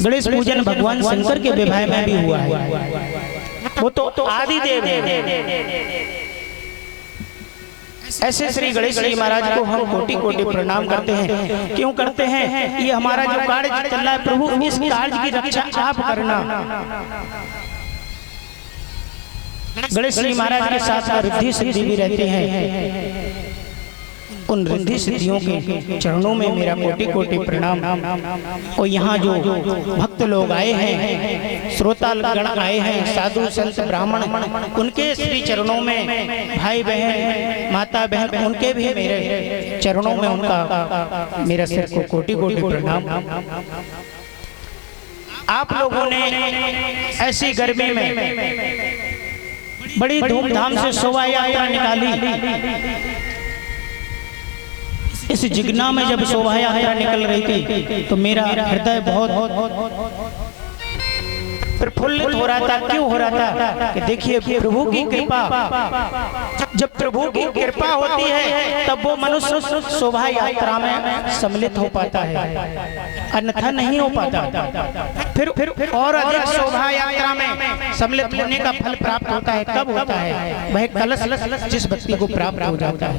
गणेश पूजन भगवान शंकर के विवाह में भी हुआ है, वो तो आदि देव है। ऐसे श्री गणेश जी महाराज को हम कोटि कोटि प्रणाम करते हैं। क्यों करते हैं? ये हमारा जो कार्य चल रहा है प्रभु, इस कार्य की रक्षा आप करना। गणेश जी महाराज के साथ रिद्धि सिद्धि भी रहते हैं। उन रिद्धि सिद्धियों के चरणों में मेरा कोटि कोटि प्रणाम। और यहाँ जो भक्त लोग आए हैं, श्रोता गण आए हैं, साधु संत ब्राह्मण, उनके श्री चरणों में भाई बहन माता बहन, उनके भी मेरे चरणों में उनका मेरा सिर को कोटि कोटि प्रणाम। आप लोगों ने ऐसी गर्मी में बड़ी धूमधाम से शोभा यात्रा निकाली। इस जिगना में जब शोभा यात्रा निकल रही थी तो मेरा हृदय बहुत प्रफुल्लित हो रहा था। क्यों हो रहा था? कि देखिए प्रभु की कृपा, जब प्रभु की कृपा होती है तब वो मनुष्य शोभा यात्रा में सम्मिलित हो पाता है, अन्यथा नहीं हो पाता। फिर और अधिक शोभा यात्रा में सम्मिलित होने का फल प्राप्त होता है। कब होता है? वह कलश जिस व्यक्ति को प्राप्त हो जाता है।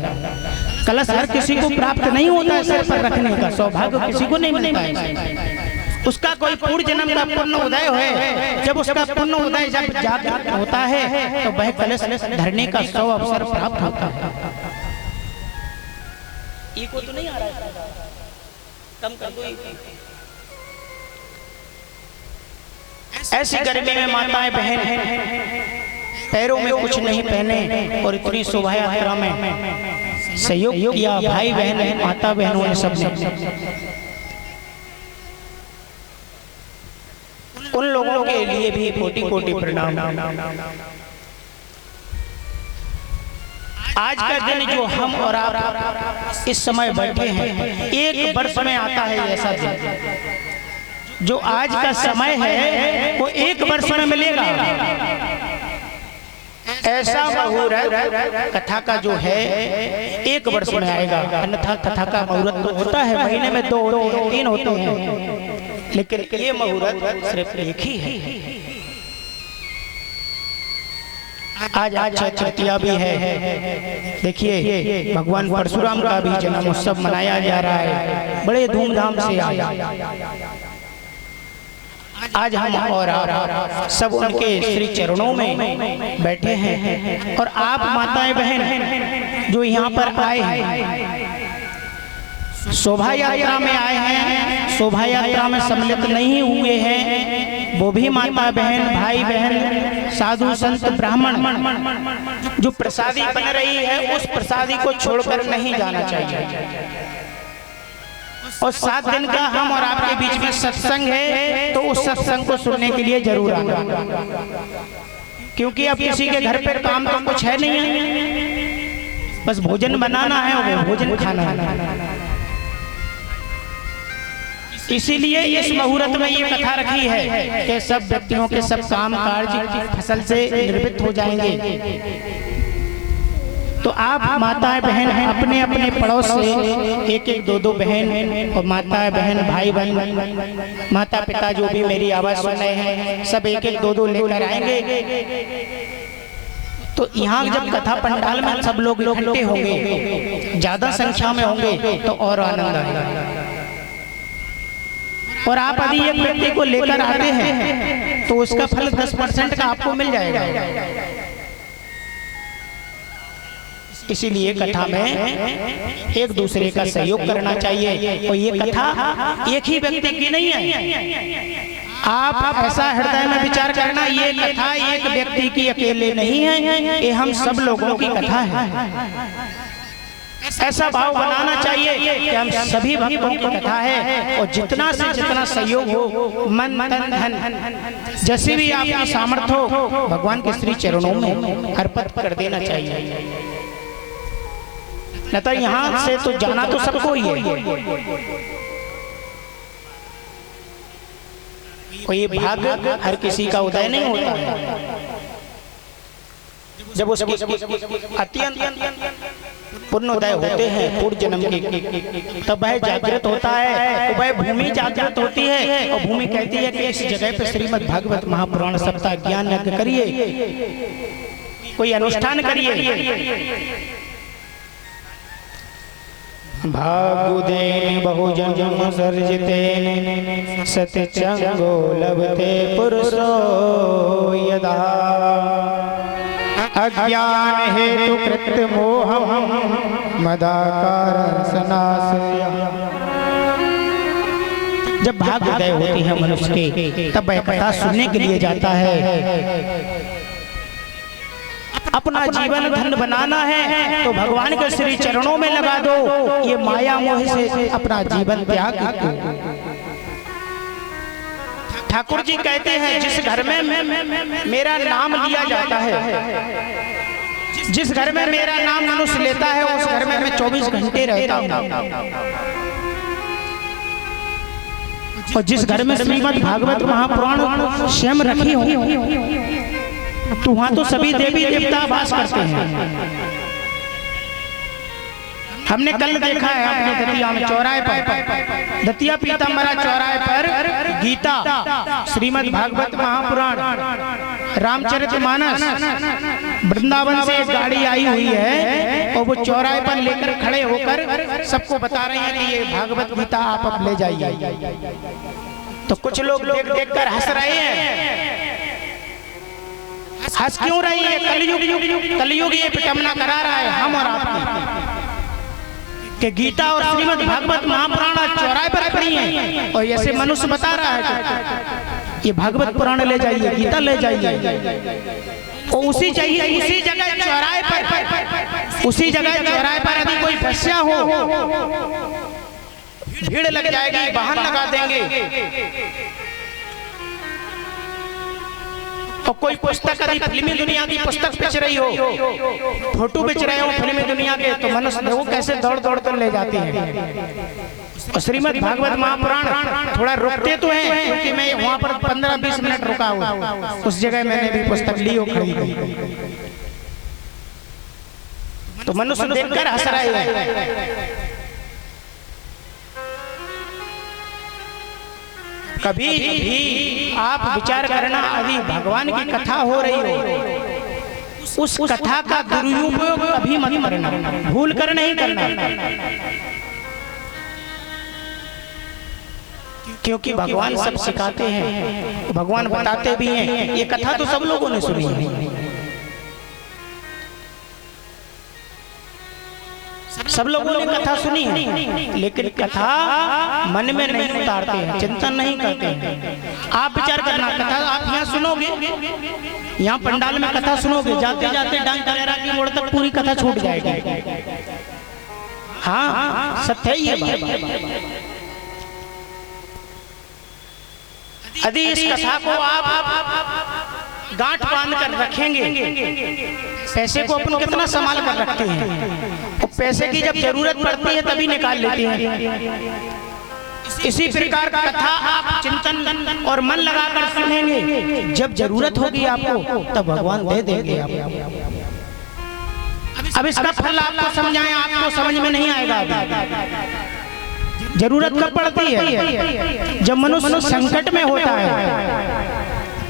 कलश हर किसी को प्राप्त नहीं होता है सिर पर रखने का, सौभाग्य किसी को नहीं मिलता है। उसका कोई पूर्व जन्म का पुण्य उदय है, जब उसका पुण्य उदय जब जागृत होता है तो वह कलश धरने का सौ अवसर प्राप्त होता है। इको तो नहीं आ रहा है, कम कर दो। ऐसी गर्मी में माताएं बहन पैरों में कुछ नहीं पहने और इतनी शोभा यात्रा में सहयोग किया। भाई बहन माता बहनों ने सबने। उन लोगों के लिए भी कोटि कोटि प्रणाम। आज का दिन जो हम और आप इस समय बैठे हैं, एक वर्ष में आता है ऐसा दिन। जो आज का समय है वो एक वर्ष में मिलेगा। ऐसा मुहूर्त कथा का जो है एक वर्ष में आएगा, अन्यथा कथा का मुहूर्त तो होता है महीने में 2 होते हैं, 3 होते हैं, लेकिन ये मुहूर्त सिर्फ एक ही है। आज अक्षय तृतीया भी है। देखिए भगवान परशुराम का भी जन्म उत्सव मनाया जा रहा है बड़े धूमधाम से। आज हम और आप सब उनके श्री चरणों में बैठे हैं। और आप माताएं बहन जो यहाँ पर आए हैं, शोभा यात्रा में आए हैं, शोभा यात्रा में सम्मिलित नहीं हुए हैं, वो भी माता बहन भाई बहन साधु संत ब्राह्मण, जो प्रसादी बन रही है उस प्रसादी को छोड़कर नहीं जाना चाहिए। और 7 दिन का हम और आपके बीच में सत्संग है, तो उस सत्संग को सुनने के लिए जरूर आना। क्योंकि अब किसी के घर पर काम तो कुछ है नहीं है, बस भोजन बनाना है और भोजन खाना है। इसीलिए इस मुहूर्त में ये कथा रखी है कि सब व्यक्तियों के सब काम कार्य फसल से निर्वृत्त हो जाएंगे। तो आप माताएं बहन अपने अपने पड़ोस से एक एक 2 बहन और माताएं बहन भाई बहन माता पिता जो भी मेरी आवाज सुन रहे हैं, सब एक एक 2 लेकर आएंगे। तो यहाँ जब कथा पंडाल में सब लोग इकट्ठे होंगे, ज्यादा संख्या में होंगे, तो और आनंद आएगा। और आप यदि एक व्यक्ति को लेकर आते हैं तो उसका फल 10% का आपको मिल जाएगा। इसीलिए कथा में एक दूसरे का सहयोग करना चाहिए। और ये कथा एक ही व्यक्ति की नहीं है। आप ऐसा हृदय में विचार करना, ये कथा एक व्यक्ति की अकेले नहीं है, ये हम सब लोगों की कथा है। ऐसा भाव बनाना चाहिए कि हम सभी भक्तों की कथा है। और जितना से जितना सहयोग हो, मन तन धन जैसे भी आपकी सामर्थ्य हो, भगवान के श्री चरणों में अर्पित कर देना चाहिए। न तो यहाँ से तो जाना तो सबको ही है। कोई भाग्य हर किसी का उदय नहीं होता है। जब उसकी अत्यंत पुण्योदय होते हैं पूर्व जन्म के, तब वह जागृत होता है, वह भूमि जागृत होती है और भूमि कहती है कि इस जगह पे श्रीमद् भागवत महापुराण सप्ताह ज्ञान यज्ञ करिए, कोई अनुष्ठान करिए। भागुदेन बहुजन्म सर्जितेन सत्यचंगो लभते पुरुषो यदा अज्ञान हेतु कृत मोहम मदाकार सनासया। जब भागोदय होती है मनुष्य के, तब वह कथा सुनने के लिए जाता है। अपना जीवन धन बनाना है तो भगवान के श्री चरणों में लगा दो, ये माया मोह से अपना जीवन त्याग दो। ठाकुर जी कहते हैं जिस घर में मेरा नाम लिया जाता है, जिस घर में मेरा नाम मनुष्य लेता है, उस घर में मैं 24 घंटे रहता हूँ। और जिस घर में श्रीमद् भागवत महापुराण स्वयं रखी हो, तो वहां तो सभी देवी देवता वास करते हैं। हमने कल देखा है अपने दतिया में चौराहे पर, दतिया पीताम्बरा चौराहे पर गीता, श्रीमद् भागवत महापुराण, रामचरितमानस, वृंदावन से एक गाड़ी आई हुई है और वो चौराहे पर लेकर खड़े होकर सबको बता रहे हैं कि ये भागवत गीता आप अब ले जाइए। तो कुछ लोग देख देख कर हंस रहे हैं। हंस क्यों रही है? कलयुग ये विटंबना करा रहा है हम और आपकी, कि गीता और श्रीमद् भागवत महापुराण चौराहे पर खड़ी हैं और ऐसे मनुष्य बता रहा है ये भागवत पुराण ले जाइए, गीता ले जाइए। और उसी चाहिए उसी जगह चौराहे पर, उसी जगह चौराहे पर यदि कोई फंसा हो, भीड़ लग जाएगी, वाहन लगा देंगे। और कोई पुस्तक यदि फिल्मी दुनिया की पुस्तक बेच रही हो, फोटो बेच रहे हो फिल्मी दुनिया के, तो मनुष्य वो कैसे दौड़ दौड़ कर ले जाते हैं। और श्रीमद् भागवत महापुराण थोड़ा रुकते तो हैं, क्योंकि मैं वहां पर 15-20 मिनट रुका हुआ, उस जगह मैंने भी पुस्तक ली और खरीदी। तो मनुष्य देखकर हंस रहे हैं। कभी भी आप विचार करना, यदि भगवान की कथा हो रही हो, उस कथा का दुरुपयोग कभी मत करना, भूल कर नहीं करना। क्योंकि भगवान सब सिखाते हैं, भगवान बताते भी हैं। ये कथा तो सब लोगों ने सुनी है, सब लोगों ने कथा सुनी है, लेकिन कथा मन में नहीं उतारते हैं, चिंतन नहीं करते हैं। आप विचार करना, कथा आप यहाँ सुनोगे, यहाँ पंडाल में कथा सुनोगे, जाते जाते डांग वगैरह की मोड़ तक पूरी कथा छूट जाएगी। हाँ, सत्य ही है। यदि इस कथा को आप गांठ बांध कर रखेंगे, पैसे को अपन कितना संभाल कर रखते हैं, और पैसे की जब जरूरत पड़ती है तभी निकाल लेते हैं। इसी प्रकार का कथा आप चिंतन और मन लगाकर सुनेंगे, जब जरूरत होगी आपको तब भगवान दे देंगे आपको। अब इसका फल आपको समझाएं, आपको समझ में नहीं आएगा। जरूरत कब पड़ती है? जब मनुष्य संकट में होता है,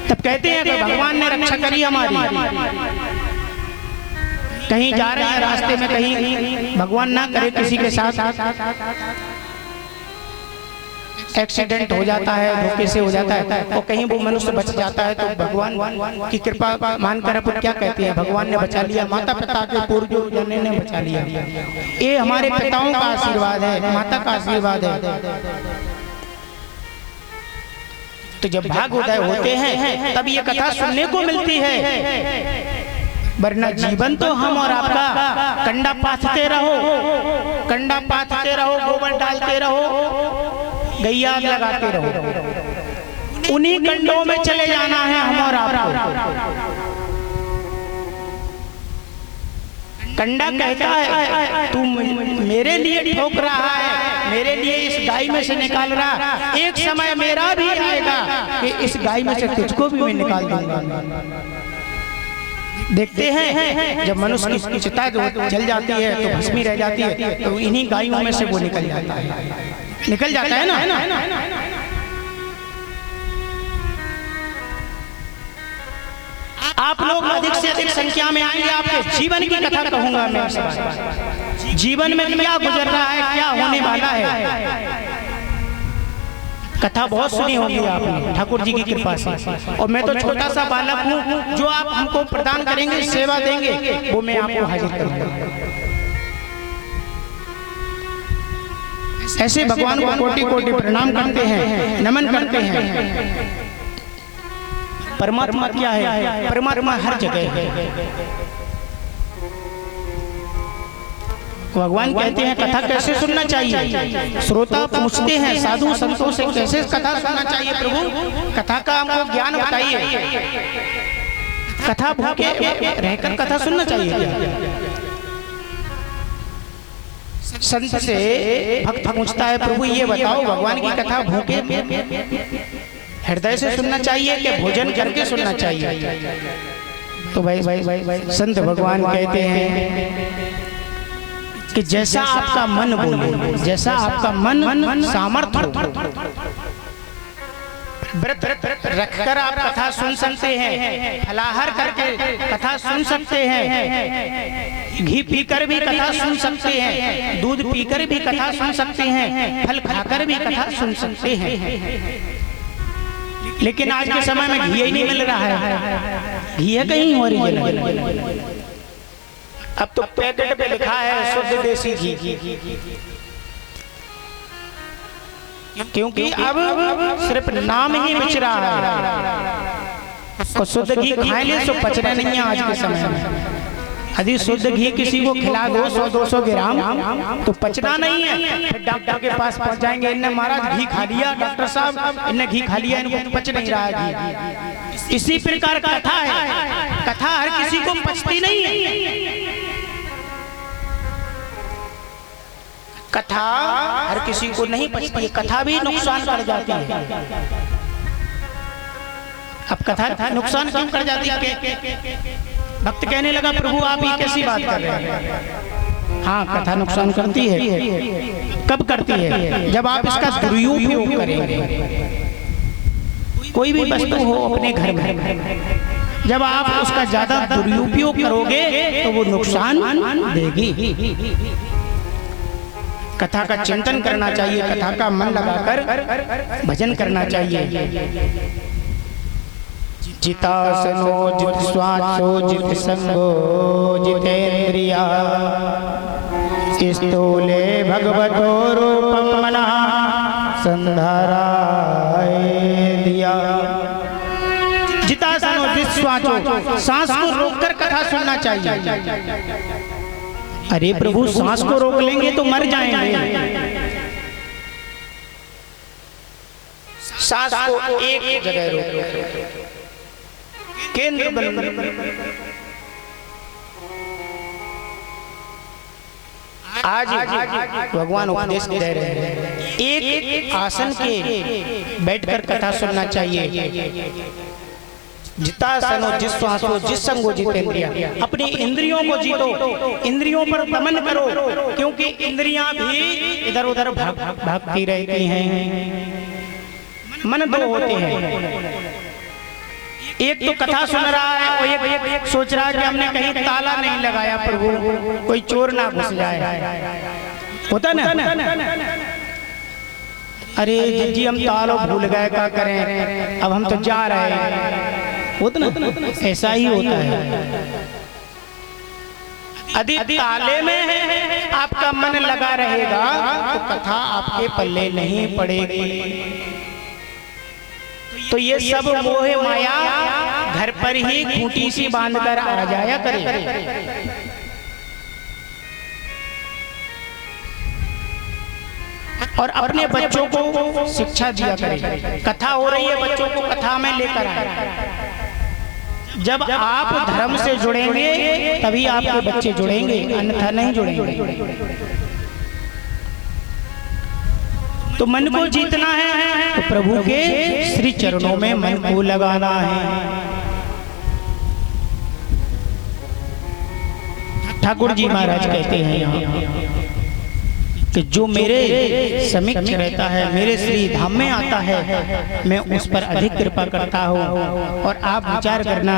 तब कहते हैं कि भगवान ने रक्षा करी हमारी। कहीं जा रहे हैं रास्ते में, कहीं भगवान ना करे किसी के साथ एक्सीडेंट हो जाता है, धोखे से हो जाता है, और कहीं वो मनुष्य बच जाता है, तो भगवान की कृपा मानकर अपन क्या कहते हैं, भगवान ने बचा लिया, माता पिता के पूर्वजों ने बचा लिया। ये हमारे पिताओं का आशीर्वाद है, माता का आशीर्वाद है। तो जब भागोदय होते हैं तब ये कथा सुनने को मिलती है, वरना जीवन तो हम और आपका कंडा पाथते रहो, गोबर डालते रहो, गैया लगाते रहो, उन्हीं कंडों में चले जाना है हम और आपको। कंडा कहता है तू मेरे लिए ठोक रहा है, मेरे लिए इस गाय में से निकाल रहा, एक समय मेरा भी आएगा कि इस गाय में से तुझको भी मैं निकाल दूंगा। देखते हैं जब मनुष्य की चिता जल जाती है तो भस्मी रह जाती है, तो इन्हीं गायों में से वो निकल जाता है ना। आप लोग अधिक से अधिक संख्या में आएंगे, आपके जीवन की कथा कहूंगा मैं। जीवन में क्या गुजर रहा है, क्या होने वाला है, कथा बहुत सुनी होगी आपने ठाकुर जी की कृपा से। और मैं तो छोटा सा बालक हूँ, जो आप हमको प्रदान करेंगे, सेवा देंगे, वो मैं आपको हाजिर करूंगा। ऐसे भगवान को कोटि कोटि प्रणाम करते हैं, नमन करते हैं। परमात्मा क्या है? परमात्मा हर जगह है। भगवान कहते हैं कथा कैसे सुनना चाहिए। श्रोता पूछते हैं साधु संतों से कैसे कथा सुनना चाहिए प्रभु, कथा का हमको ज्ञान बताइए। कथा भूखे रहकर कथा सुनना चाहिए। संत से भक्त पूछता है प्रभु ये बताओ भगवान की कथा भूखे हृदय से सुनना चाहिए कि भोजन करके सुनना चाहिए? तो भाई संत भगवान कहते हैं कि जैसा आपका मन बोले, जैसा आपका मन सामर्थ्य हो, व्रत रखकर आप कथा सुन सकते हैं, फलाहार करके कथा सुन सकते हैं, घी पीकर भी कथा सुन सकते हैं, दूध पीकर भी कथा सुन सकते हैं, फल खाकर भी कथा सुन सकते हैं। लेकिन आज के समय में घी ही नहीं मिल रहा है। घी है कहीं ओरिजिनल, अब तो पैकेट पे लिखा है शुद्ध देसी घी, क्योंकि अब सिर्फ नाम ही बिच रहा है। तो शुद्ध घी खाए तो पचना नहीं है आज के समय में। यदि शुद्ध घी किसी को खिला दो 100-200 ग्राम तो पचना नहीं है। फिर डॉक्टर के पास पहुंच जाएंगे, इनने महाराज घी खा लिया, डॉक्टर साहब इनने घी खा लिया, इनको पच नहीं रहा है घी। इसी प्रकार कथा है, कथा हर किसी को पचती नहीं है। कथा हर किसी को नहीं पचती है, कथा भी नुकसान कर जाती है। अब कथा नुकसान क्यों कर जाती है? भक्त कहने लगा प्रभु आप ये कैसी बात कर रहे हैं? हाँ, कथा नुकसान करती है। कब करती है? जब आप इसका दुरुपयोग करेंगे। कोई भी वस्तु हो अपने घर में, जब आप उसका ज्यादा दुरुपयोग करोगे तो वो नुकसान देगी। कथा का चिंतन करना चाहिए, कथा का मन लगाकर भजन करना चाहिए। जितासनो जित स्वाचो जित संगो जितेन्द्रिया स्थूले भगवतो रूपम मनः संधाराय दिया। जितासनो जित स्वाचो, सांस को रोककर कथा सुनना चाहिए। अरे प्रभु सांस को रोक लेंगे तो मर जाएंगे। सांस को एक जगह रोको, केंद्र आज भगवान उपदेश दे रहे हैं। एक आसन के बैठकर कथा सुनना चाहिए। जितासनो जिस श्वासो जिस संगो जितेंद्रिया, अपनी इंद्रियों को जीतो, इंद्रियों पर दमन करो, क्योंकि इंद्रियां भी इधर उधर भागती रहती हैं। मन दो होते हैं, एक तो कथा सुन रहा है और एक सोच रहा है कि हमने कहीं ताला नहीं लगाया प्रभु, कोई चोर ना घुस जाए। होता ना? अरे जी हम ताला भूल गए, क्या करें, अब हम तो जा रहे हैं। होता ना? ऐसा ही होता है। यदि ताले में आपका मन लगा रहेगा तो कथा आपके पल्ले नहीं पड़ेगी। तो ये सब मोह माया घर पर ही खूंटी सी बांधकर आ जाया करे। और अपने बच्चों को शिक्षा दिया करे। कथा हो रही है, बच्चों को कथा में लेकर आए। जब आप धर्म से जुड़ेंगे तभी आपके बच्चे जुड़ेंगे, अन्यथा नहीं जुड़ेंगे। तो मन को जीतना है तो प्रभु के श्री चरणों में मन को लगाना है। ठाकुर जी महाराज कहते हैं यहाँ कि जो मेरे समीक्ष रहता है, मेरे श्री धाम में आता है, मैं उस पर अधिक कृपा करता हूँ। और आप विचार करना,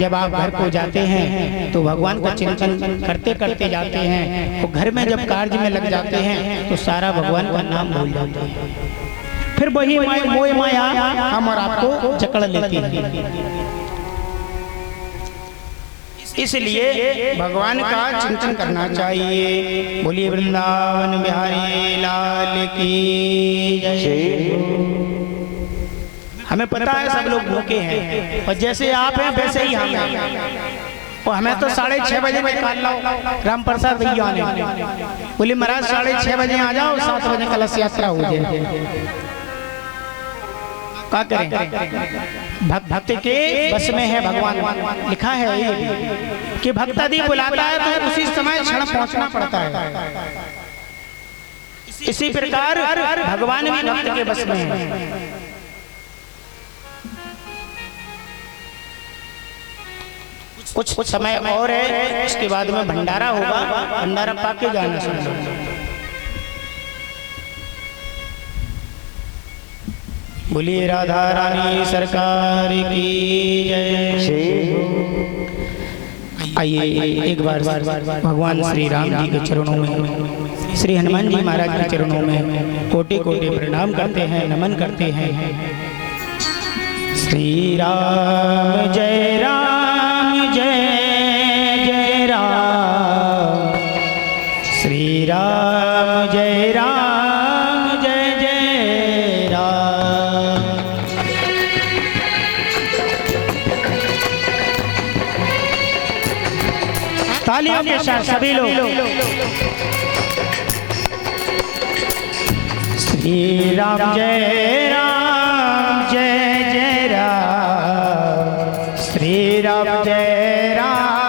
जब आप घर को जाते हैं तो भगवान का चिंतन करते करते जाते हैं, तो घर में जब कार्य में लग जाते हैं तो सारा भगवान का नाम भूल जाते हैं, फिर वही मोह माया हम और आपको जकड़ लेती है। इसलिए भगवान का चिंतन करना चाहिए। बोलिए वृंदावन बिहारी लाल की जय। हमें पता है सब लोग भूखे हैं, और जैसे आप हैं वैसे ही हम हैं। और हमें तो 6:30 बजे निकाल लो, राम प्रसाद भैया ने बोले महाराज 6:30 बजे आ जाओ, 7 बजे कलश यात्रा हो जाए। क्या करें, भक्त के बस में है भगवान। लिखा है ये कि भक्त यदि बुलाता है तो उसी समय क्षण पहुंचना पड़ता है। इसी प्रकार भगवान भी भक्त के बस में है। कुछ समय और है, उसके बाद में भंडारा होगा, भंडारा पाके जाना चाहिए। बोलिए राधा रानी सरकार की जय। आइए एक बार भगवान श्री राम जी के चरणों में, श्री हनुमान जी महाराज के चरणों में कोटि कोटि प्रणाम करते हैं, नमन करते हैं। श्री राम जय राम जय जय राम, श्री राम जय राम जय जय राम। तालियों के साथ सभी लोग श्री राम जय राम जय जय राम, श्री राम जय राम